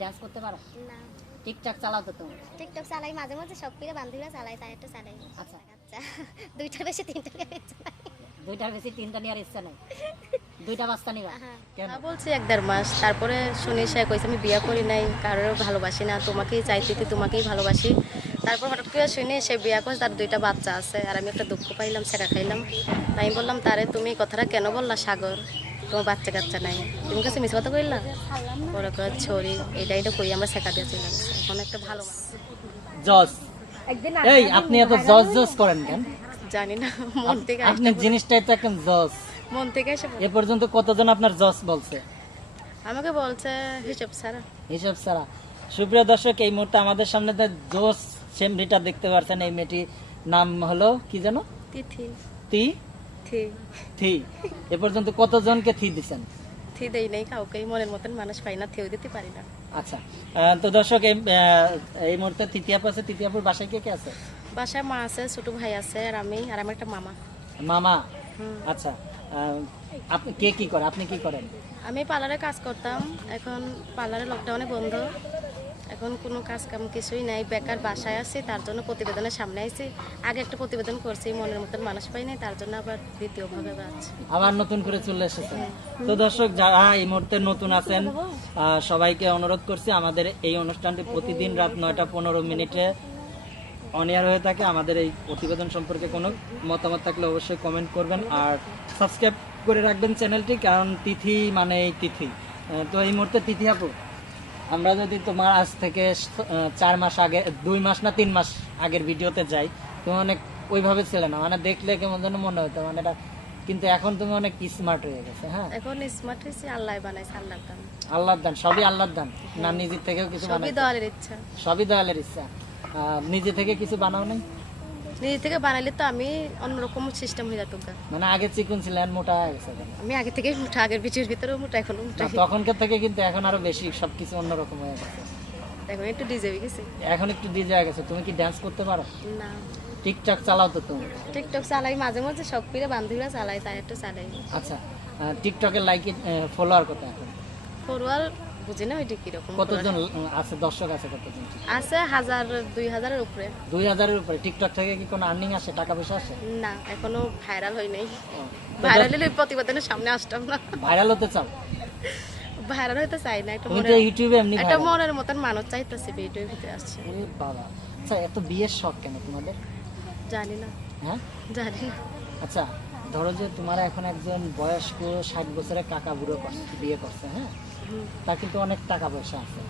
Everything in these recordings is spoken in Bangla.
ডান্স করতে পারো? না। টিকটক চালাও তো তুমি। টিকটক চালাই মাঝে মাঝে সব করে বান্ধবীরা চালাই তাই একটু চালাই। আচ্ছা। আচ্ছা দুইটার বেশি তিনটা দুইটার বেশি তিনটা নেওয়ার ইচ্ছা নেই। দুইটা বাচ্চা নিবা। হ্যাঁ। কেন? বলছি এক দেড় মাস। তারপরে শুনি সে কইছে আমি বিয়ে করি নাই কারোর ভালোবাসি না তোমাকেই চাইতে তোমাকেই ভালোবাসি। তারপর হঠাৎ করে শুনি সে বিয়ে করছে তার দুইটা বাচ্চা আছে আর আমি একটা দুঃখ পাইলাম সেটা খাইলাম। তাই আমি বললাম তারে তুমি কথাটা কেন বললা সাগর? তোমার বাচ্চা কাচ্চা নাই। তুমি কাছে মিস কথা কইলা? ওরা কয় ছড়ি এটা এটা কই? আমরা শেখা দিয়ে চলে গেছে এখন একটা ভালো। জজ। এই আপনি এত জজ জজ করেন কেন? জানি না মন থেকে আপনি জিনিসটাই তো একদম জজ। মন থেকে এসে এ পর্যন্ত কতজন আপনার জজ বলছে? আমাকে বলছে হিসাব ছাড়া। হিসাব ছাড়া। সুপ্রিয় দর্শক এই মুহূর্তে আমাদের সামনে যে জোস সেমরিটা দেখতে পাচ্ছেন এই মেয়েটি নাম হলো কি জানো তিথি। তি থি থি এ পর্যন্ত কতজনকে থি দিছেন? থি দেই নাই কাউকে মনের মতন মানুষ পাই না থেও দিতে পারি না। আচ্ছা। তো দর্শক এই মুহূর্তে তৃতীয় আছে তৃতীয়পুর বাসায় কে কে আছে? বাসায় মা আছে ছোট ভাই আছে আর আমি আর আমার একটা মামা। মামা? আচ্ছা। আপনি কে কি করে? আপনি কি করেন? আমি পার্লারে কাজ করতাম এখন পার্লারে লকডাউনে বন্ধ। এখন কোনো কাজ কাম কিছুই নাই বেকার বাসায় আছি তার জন্য প্রতিবেদনের সামনে আইছি। আগে একটা প্রতিবেদন করছি মনের মতন মানুষ পাই নাই তার জন্য আবার দ্বিতীয়ভাবে আছি। আবার নতুন করে চলে এসেছেন। তো দর্শক যারা এই মুহূর্তে নতুন আছেন সবাইকে অনুরোধ করছি আমাদের এই অনুষ্ঠানটি প্রতিদিন রাত নয়টা পনেরো মিনিটে অনিয়ার হয়ে থাকে। আমাদের এই প্রতিবেদন সম্পর্কে কোনো মতামত থাকলে অবশ্যই কমেন্ট করবেন আর সাবস্ক্রাইব করে রাখবেন চ্যানেলটি কারণ তিথি মানে তিথি। তো এই মুহূর্তে তিথি আপু? আমরা যদি তোমার আজ থেকে চার মাস আগে দুই মাস না তিন মাস আগের ভিডিওতে যাই তুমি অনেক ওইভাবে ছিলে না মানে দেখলে কেমন যেন মনে হতো মানে এটা কিন্তু এখন তুমি অনেক স্মার্ট হয়ে গেছে হ্যাঁ? এখন স্মার্ট হয়েছি আল্লাহ বানাইছে আল্লাহর দান। আল্লাহর দান সবই আল্লাহর দান না নিজের থেকেও কিছু সবই দয়ালের ইচ্ছা। সবই দয়ালের ইচ্ছা। নিজে থেকে কিছু বানাও নাই? নিজে থেকে বানাইলে তো আমি অন্যরকম সিস্টেম হয়ে যেত মানে আগে চিকুন ছিলেন মোটা হয়ে গেছে আমি আগে থেকেই মোটা আগের ভিডিওর ভিতরেও মোটা এখনও মোটা তখনকার থেকে কিন্তু এখন আরও বেশি সবকিছু অন্যরকম হয়ে গেছে। এখন একটু ডিজে হয়ে গেছে। এখন একটু ডিজে হয়ে গেছে তুমি কি ডান্স করতে পারো? না। টিকটক চালাও তো তুমি। টিকটক চালাই মাঝে মাঝে সব করে বান্ধবীরা চালাই তাই একটু চালাই। আচ্ছা টিকটকের লাইক ফলোয়ার কত এখন? ফরওয়াল বুঝি না ওইটা কীরকম কতজন আছে দর্শক আছে কতজন? আছে হাজার দুই হাজারের উপরে। দুই হাজারের উপরে। টিকটক থেকে কি কোনো আর্নিং আসে টাকা পয়সা আসে? না এখনও ভাইরাল হয় নাই। ভাইরাল হলে প্রতিবেদনের সামনে আসতাম না। ভাইরাল হতে চাও? ভাইরাল হইতে চাই না একটা মনের ইউটিউবে এমনি একটা মনের মতন মানুষ চাইতেছে ভিডিওর ভিতরে আসছে। বাবা। আচ্ছা এত বিয়ের শখ কেন তোমাদের? জানি না। হ্যাঁ? জানি না। আচ্ছা ধরো যে তোমার এখন একজন বয়স্ক ষাট বছরের কাকা বুড়ো করছে বিয়ে করছে হ্যাঁ? তার কিন্তু অনেক টাকা পয়সা আছে।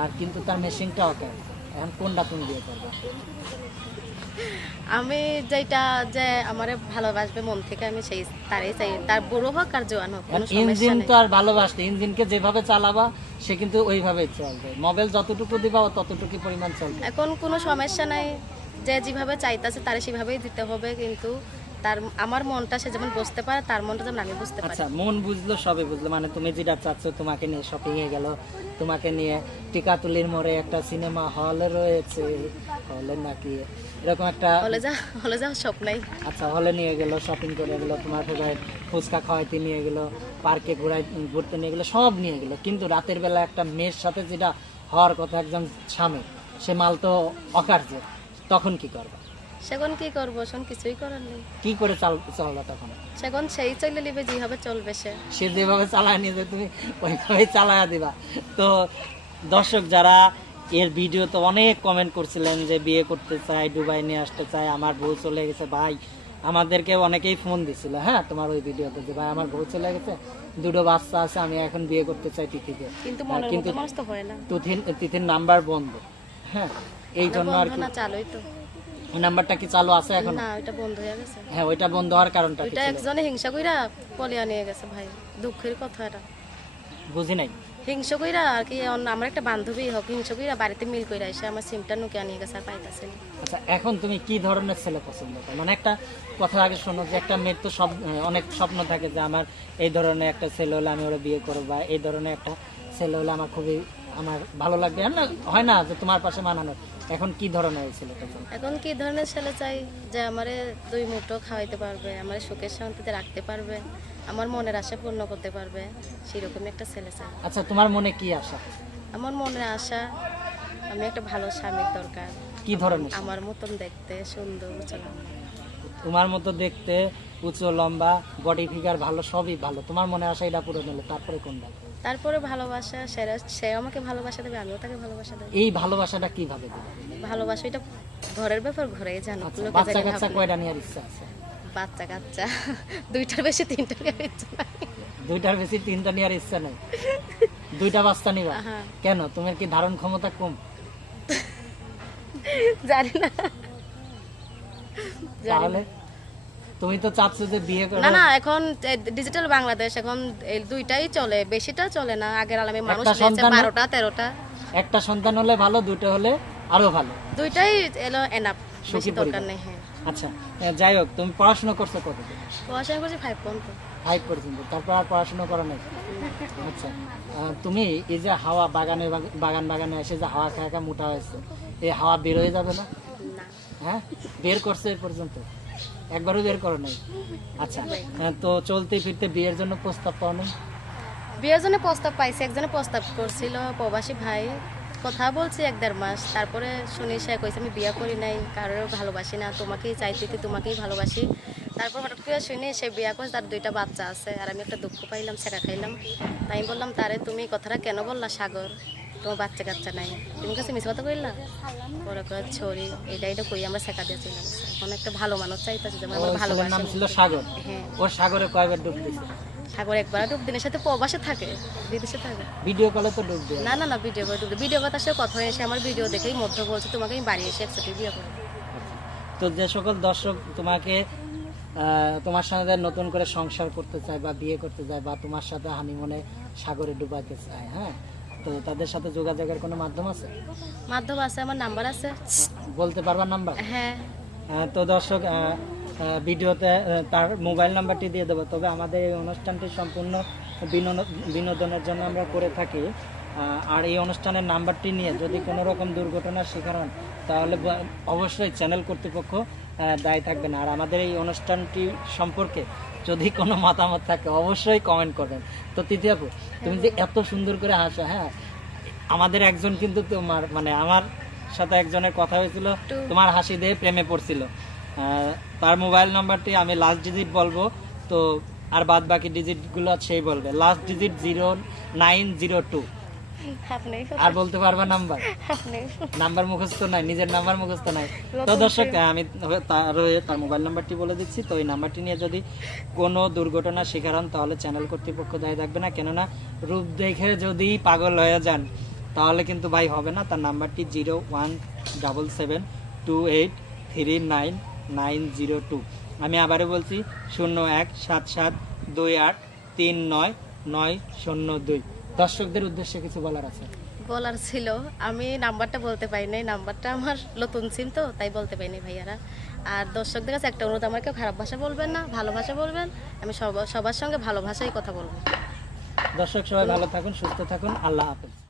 আর কিন্তু তার মেশিনটা ওকে এখন কোনটা তুমি বিয়ে করবে? আমি যেটা যে আমারে ভালোবাসবে মন থেকে আমি সেই তারই চাই। তার বুড়ো হোক আর জোয়ান হোক ইঞ্জিন তো আর ভালোবাসতে ইঞ্জিনকে যেভাবে চালাবা সে কিন্তু ওইভাবে চলবে। মোবাইল যতটুকু দিবা ততটুকু পরিমাণ চলবে। এখন কোনো সমস্যা নাই। যে যেভাবে চাইতেছে তারে সেভাবেই দিতে হবে। কিন্তু তার আমার মনটা সে যেমন বুঝতে পারে তার মনটা যেমন আমি বুঝতে পারি। আচ্ছা মন বুঝলো সবে বুঝলো। মানে তুমি যেটা চাচ্ছ তোমাকে নিয়ে শপিং এ গেল তোমাকে নিয়ে টিকাতুলির মোড়ে একটা সিনেমা হল রয়েছে। হলে নাকি? এরকম একটা হলে যা হলে যা স্বপ্নাই। আচ্ছা হলে নিয়ে গেল শপিং করে গেল তোমার ফেভারিট ফুচকা খাওয়াইতে নিয়ে গেল পার্কে ঘুরাই ঘুরতে নিয়ে গেলো সব নিয়ে গেল। কিন্তু রাতের বেলা একটা মেয়ের সাথে যেটা হওয়ার কথা একজন স্বামী সে মাল তো অকার্য তখন কি করবে? সেখন কি করব? সেখন কিছুই করার নেই। কি করে চাল তখন? সেখন সেই চলে নিবে যেভাবে চলবে সে। সে যেভাবে চালায় নিয়ে তুমি ওইভাবেই চালায়া দিবা। তো দর্শক যারা এর ভিডিওতে অনেক কমেন্ট করছিলেন যে বিয়ে করতে চাই দুবাই নিয়ে আসতে চাই আমার বউ চলে গেছে ভাই আমাদেরকে অনেকেই ফোন দিছিল হ্যাঁ তোমার ওই ভিডিওতে যে ভাই আমার বউ চলে গেছে দুটো বাচ্চা আছে আমি এখন বিয়ে করতে চাই তিথিকে কিন্তু কিন্তু তো তিথির নাম্বার বন্ধ হ্যাঁ এই জন্য আর কি। না চালুই তো। ওই নাম্বারটা কি চালু আছে এখন? না ওইটা বন্ধ হয়ে গেছে। হ্যাঁ ওইটা বন্ধ হওয়ার কারণটা কি ছিল? একজনে হিংসা কইরা পলিয়া নিয়ে গেছে ভাই। দুঃখের কথা এটা। বুঝি নাই? হিংসা কইরা আর কি অন্য আমার একটা বান্ধবী হোক হিংসা কইরা বাড়িতে মিল কইরা এসে আমার সিমটা নুকিয়া নিয়ে গেছে আর পাইতাছে না। আচ্ছা এখন তুমি কি ধরনের ছেলে পছন্দ করো? মানে একটা কথা আগে শোনো যে একটা মেয়ের তো সব অনেক স্বপ্ন থাকে যে আমার এই ধরনের একটা ছেলে হলে আমি ওরা বিয়ে করব বা এই ধরনের একটা ছেলে হলে আমার খুবই আমার ভালো লাগবে আর না হয় না যে তোমার পাশে মানানোর। এখন কি ধরনের ছেলেটা এখন কি ধরনের ছেলে চাই যে আমারে দুই মুঠো খাওয়াইতে পারবে আমার সুখের শান্তিতে রাখতে পারবে আমার মনের আশা পূর্ণ করতে পারবে সেরকম একটা ছেলে চাই। আচ্ছা তোমার মনে কি আশা? আমার মনে আশা আমি একটা ভালো স্বামীর দরকার। কি ধরনের আমার মতন দেখতে সুন্দর উচ্চলম্বা তোমার মতো দেখতে উঁচু লম্বা বডি ফিগার ভালো সবই ভালো। তোমার মনে আসা এটা পুরো হলো তারপরে কোনটা? তারপরে ভালোবাসা সেরা সে আমাকে ভালোবাসা দেবে আমিও তাকে ভালোবাসা দেবো। এই ভালোবাসাটা কীভাবে দেবে? ভালোবাসা এটা ঘরের ব্যাপার ঘরেই জানো আচ্ছা, বাচ্চা কাচ্চা কয়টা নেওয়ার ইচ্ছা আছে? বাচ্চা কাচ্চা দুইটার বেশি তিনটার ইচ্ছা দুইটার বেশি তিনটা নেওয়ার ইচ্ছা নেই? দুইটা বাচ্চা নিবা? হ্যাঁ। কেন? তোমার কি ধারণ ক্ষমতা কম? জানি না। জানি তাহলে? না। তুমি তো চাচ্ছ যে বিয়ে করে। না না এখন ডিজিটাল বাংলাদেশ এখন এই দুইটাই চলে বেশিটা চলে না। আগের আলামে মানুষ সন্তান- বারোটা তেরোটা। একটা সন্তান হলে ভালো দুটো হলে আরও ভালো। দুইটাই এলো এনাফ বেশি দরকার নেই হ্যাঁ। আচ্ছা যাই হোক তুমি পড়াশোনা করছ কত পড়াশোনা করছি ফাইভ পর্যন্ত। ফাইভ পর্যন্ত তারপর আর পড়াশোনা করা নাই? আচ্ছা তুমি এই যে হাওয়া বাগানে বাগান বাগানে এসে যে হাওয়া খায় খায় মোটা হয়েছে এই হাওয়া বের হয়ে যাবে না? না। হ্যাঁ বের করছে এ পর্যন্ত? একবারও বের করো নাই। আচ্ছা আহ, তো চলতে ফিরতে বিয়ের জন্য প্রস্তাব পাও নাই? বিয়ের জন্য প্রস্তাব পাইছি একজনে প্রস্তাব করছিল প্রবাসী ভাই। কথা বলছি এক দেড় মাস তারপরে শুনি সে কইছে আমি বিয়ে করি নাই কারোর ভালোবাসি না তোমাকেই চাইতে তোমাকেই ভালোবাসি। তারপর হঠাৎ করে শুনি সে বিয়া করছে তার দুইটা বাচ্চা আছে আর আমি একটা দুঃখ পাইলাম শেখা খাইলাম। তাই বললাম তারে তুমি কথাটা কেন বললা সাগর? তোমার বাচ্চা কাচ্চা নাই। তুমি কাছে মিস কথা কইলা? পরে কয়ে ছড়ি এটা এটা কই আমরা শেখা দিয়েছিলাম এখন একটা ভালো মানুষ চাইতেছে যে ওর আমার ছেলের নাম ছিল সাগর। হ্যাঁ। ওর সাগরে কয়বার ডুব দিছে সাগর একবার ডুব দিনের সাথে প্রবাসে থাকে বিদেশে থাকে। ভিডিও কলে তো ডুব দেয়। না না না ভিডিও করে ঢুকলে ভিডিও কথা সাথে কথা হয়ে এসে আমার ভিডিও দেখেই মধ্য বলছে তোমাকে আমি বাড়ি এসে একসাথে বিয়ে করব। তো যে সকল দর্শক তোমাকে তোমার সঙ্গে নতুন করে সংসার করতে চায় বা বিয়ে করতে চায় বা তোমার সাথে হানিমনে সাগরে ডুবাইতে চায় হ্যাঁ? তো তাদের সাথে যোগাযোগের কোনো মাধ্যম আছে? মাধ্যম আছে আমার নাম্বার আছে। বলতে পারবা নাম্বার? হ্যাঁ। তো দর্শক ভিডিওতে তার মোবাইল নাম্বারটি দিয়ে দেবো। তবে আমাদের এই অনুষ্ঠানটি সম্পূর্ণ বিনোদ- বিনোদনের জন্য আমরা করে থাকি। আর এই অনুষ্ঠানের নাম্বারটি নিয়ে যদি কোনো রকম দুর্ঘটনার শিকার হন তাহলে অবশ্যই চ্যানেল কর্তৃপক্ষ দায়ী থাকবে না আর আমাদের এই অনুষ্ঠানটি সম্পর্কে যদি কোনো মতামত থাকে অবশ্যই কমেন্ট করবেন। তো তৃতীয় আপু, তুমি যে এত সুন্দর করে হাসো হ্যাঁ? আমাদের একজন কিন্তু তোমার মানে আমার সাথে একজনের কথা হয়েছিল তোমার হাসি দিয়ে প্রেমে পড়ছিল। তার মোবাইল নাম্বারটি আমি লাস্ট ডিজিট বলব তো আর বাদ বাকি ডিজিটগুলো সেই বলবে। Last digit zero nine zero two আর বলতে পারবা নাম্বার? নাম্বার মুখস্থ নাই নিজের নাম্বার মুখস্থ নাই। তো দর্শক আমি তার তার মোবাইল নাম্বারটি বলে দিচ্ছি। তো এই নাম্বারটি নিয়ে যদি কোনো দুর্ঘটনার শিকার হন তাহলে চ্যানেল কর্তৃপক্ষ দায়ী থাকবে না। কেননা রূপ দেখে যদি পাগল হয়ে যান তাহলে কিন্তু ভাই হবে না। তার নাম্বারটি zero one double seven two eight three nine nine zero two. আমি আবারও বলছি শূন্য এক সাত সাত দুই আট তিন নয় নয় শূন্য দুই। দর্শকদের উদ্দেশ্যে কিছু বলার আছে? বলার ছিল আমি নাম্বারটা বলতে পারি নাই নাম্বারটা আমার নতুন সিম তো তাই বলতে পারিনি ভাইয়ারা। আর দর্শকদের কাছে একটা অনুরোধ আমাকে খারাপ ভাষা বলবেন না ভালো ভাষা বলবেন। আমি সবার সঙ্গে ভালো ভাষায় কথা বলব। দর্শক সবাই ভালো থাকুন সুস্থ থাকুন। আল্লাহ হাফেজ।